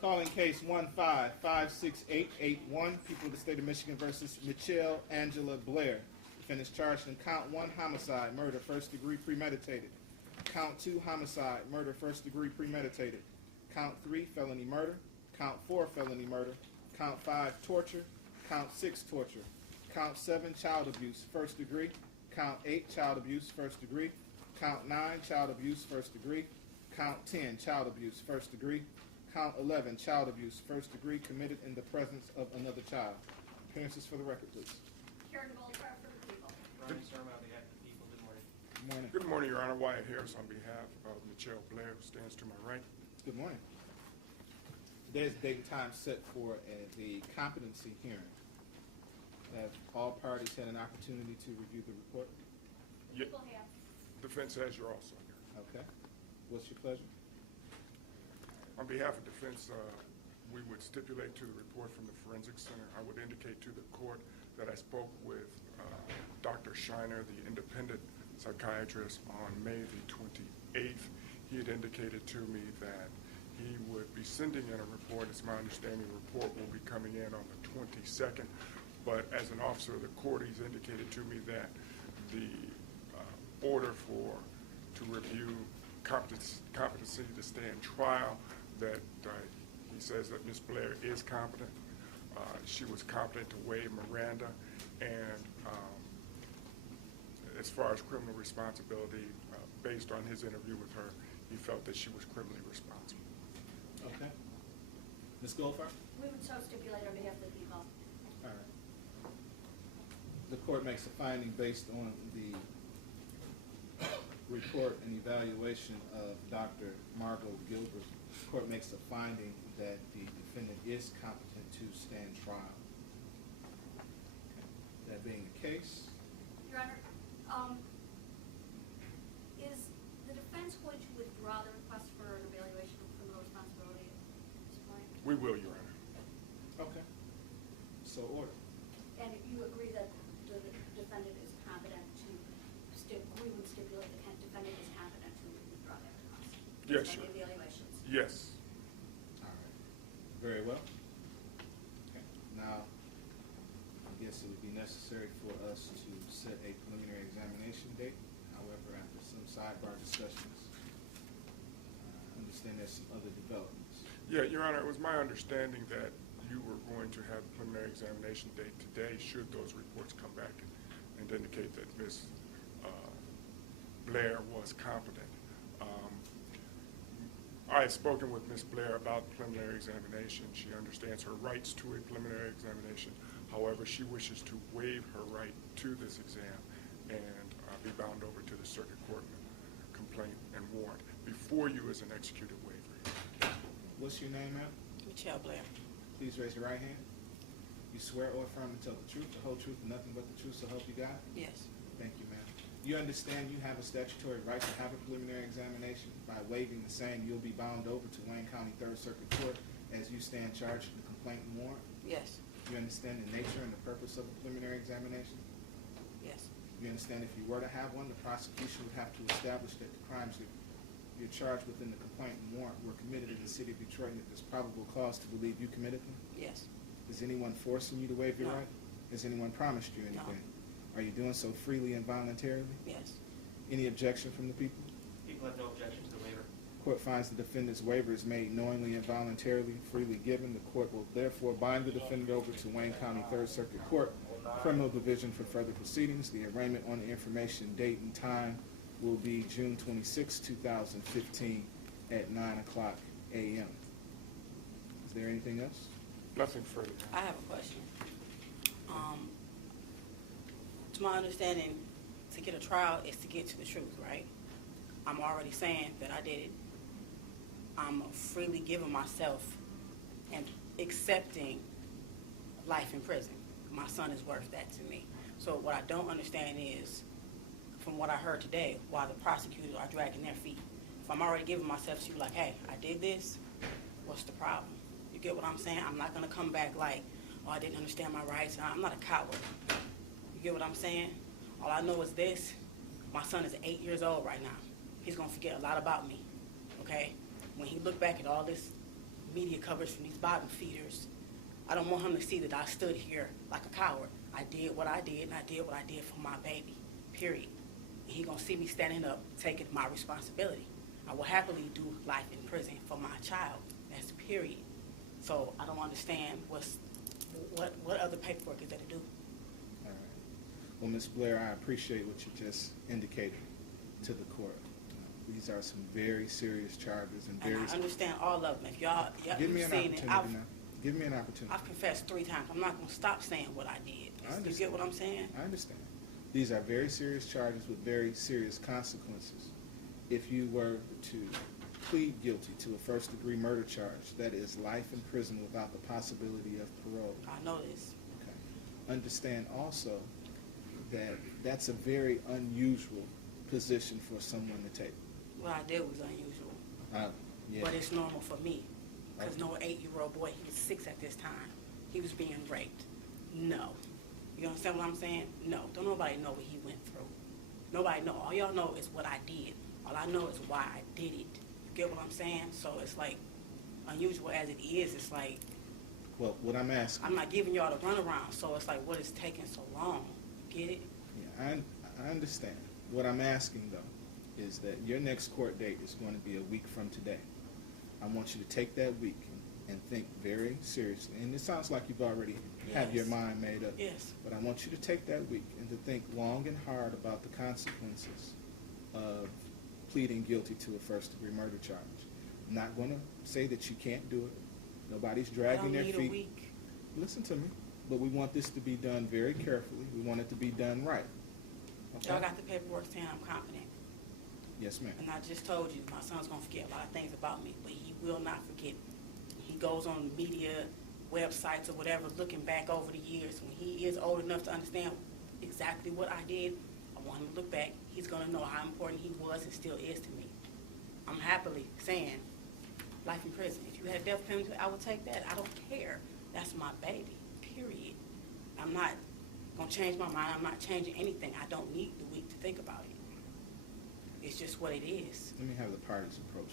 Calling case 1556881, people of the state of Michigan versus Mitchelle Angela Blair. Defendants charged in count 1, homicide, murder, first degree premeditated. Count 2, homicide, murder, first degree premeditated. Count 3, felony murder. Count 4, felony murder. Count 5, torture. Count 6, torture. Count 7, child abuse, first degree. Count 8, child abuse, first degree. Count 9, child abuse, first degree. Count 10, child abuse, first degree. Count 11, child abuse, first degree, committed in the presence of another child. Appearances for the record, please. Karen Goldcraft for the people. Ronnie Sermon on behalf of the people. Good morning. Good morning. Good morning, Your Honor. Wyatt Harris on behalf of Mitchelle Blair, who stands to my right. Good morning. Today is the date and time set for the competency hearing. Have all parties had an opportunity to review the report? Yeah, People have. defense has, you're also here. Okay. What's your pleasure? On behalf of defense, we would stipulate to the report from the Forensic Center. I would indicate to the court that I spoke with Dr. Shiner, the independent psychiatrist, on May the 28th. He had indicated to me that he would be sending in a report. It's my understanding the report will be coming in on the 22nd. But as an officer of the court, he's indicated to me that the order to review competency to stand trial, that he says that Ms. Blair is competent. She was competent to waive Miranda, and as far as criminal responsibility, based on his interview with her, he felt that she was criminally responsible. Okay. Ms. Goldfarb? We would so stipulate on behalf of the people. All right. The court makes a finding based on the report and evaluation of Dr. Margot Gilbert. The court makes a finding that the defendant is competent to stand trial. Okay. That being the case, Your Honor, is the defense going to withdraw the request for an evaluation of criminal responsibility at this point? We will, Your Honor. okay. So ordered. And if you agree that the defendant is competent to, we would stipulate the defendant is competent to withdraw that request? Yes, Based on sure. the evaluations? Yes. All right. Very well. Okay. Now, I guess it would be necessary for us to set a preliminary examination date. However, after some sidebar discussions, I understand there's some other developments. Yeah, Your Honor, it was my understanding that you were going to have a preliminary examination date today, should those reports come back and indicate that Ms. Blair was competent. I have spoken with Ms. Blair about preliminary examination. She understands her rights to a preliminary examination. However, she wishes to waive her right to this exam and be bound over to the circuit court complaint and warrant before you as an executed waiver. What's your name, ma'am? Mitchelle Blair. Please raise your right hand. You swear or affirm to tell the truth, the whole truth, and nothing but the truth, so help you God? Yes. Thank you, ma'am. You understand you have a statutory right to have a preliminary examination. By waiving the same, you'll be bound over to Wayne County 3rd Circuit Court as you stand charged with the complaint and warrant. Yes. You understand the nature and the purpose of a preliminary examination? Yes. You understand if you were to have one, the prosecution would have to establish that the crimes that you're charged within the complaint and warrant were committed in the city of Detroit, and that there's probable cause to believe you committed them? Yes. Is anyone forcing you to waive your No. right? Has anyone promised you No. anything? Are you doing so freely and voluntarily? Yes. Any objection from the people? People have no objection to the waiver. Court finds the defendant's waiver is made knowingly and voluntarily, freely given. The court will therefore bind the defendant over to Wayne County 3rd Circuit Court, Criminal Division for further proceedings. The arraignment on the information, date, and time will be June 26, 2015 at 9 o'clock a.m. Is there anything else? Nothing further. I have a question. To my understanding, to get a trial is to get to the truth, right? I'm already saying that I did it. I'm freely giving myself and accepting life in prison. My son is worth that to me. So what I don't understand is, from what I heard today, why the prosecutors are dragging their feet. If I'm already giving myself to you, like, hey, I did this, what's the problem? You get what I'm saying? I'm not going to come back like, oh, I didn't understand my rights. I'm not a coward. You get what I'm saying? All I know is this. My son is 8 years old right now. He's going to forget a lot about me, okay? When he look back at all this media coverage from these bottom feeders. I don't want him to see that I stood here like a coward. I did what I did, and I did what I did for my baby, period. And he gonna see me standing up, taking my responsibility. I will happily do life in prison for my child. That's period. So I don't understand what other paperwork is there to do. All right. Well, Ms. Blair, I appreciate what you just indicated to the court. These are some very serious charges and very. And I understand all of them. If y'all Give me an seen it, opportunity now. Give me an opportunity. I've confessed 3 times. I'm not gonna stop saying what I did. I understand. You get what I'm saying? I understand. These are very serious charges with very serious consequences. If you were to plead guilty to a first-degree murder charge, that is life in prison without the possibility of parole. I know this. Okay. Understand also that that's a very unusual position for someone to take. What I did was unusual. Yeah. But it's normal for me. Because Okay. no 8-year-old boy, he was 6 at this time, he was being raped. No. You understand what I'm saying? No. Don't nobody know what he went through. Nobody know. All y'all know is what I did. All I know is why I did it. You get what I'm saying? So it's like, unusual as it is, it's like, Well, what I'm asking. I'm not giving y'all the runaround. So it's like, what is taking so long? Get it? Yeah, I understand. What I'm asking, though, is that your next court date is going to be a week from today. I want you to take that week and think very seriously. And it sounds like you've already have your Yes. mind made up. Yes. But I want you to take that week and to think long and hard about the consequences of pleading guilty to a first-degree murder charge. I'm not going to say that you can't do it. Nobody's I dragging don't their need feet. a week. Listen to me. But we want this to be done very carefully. We want it to be done right. Okay? Y'all got the paperwork saying I'm confident. Yes, ma'am. And I just told you, my son's gonna forget a lot of things about me, but he will not forget. He goes on media websites or whatever, looking back over the years. When he is old enough to understand exactly what I did, I want him to look back. He's gonna know how important he was and still is to me. I'm happily saying life in prison. If you had death penalty, I would take that. I don't care. That's my baby, period. I'm not gonna change my mind. I'm not changing anything. I don't need the week to think about it. It's just what it is. Let me have the parties approach.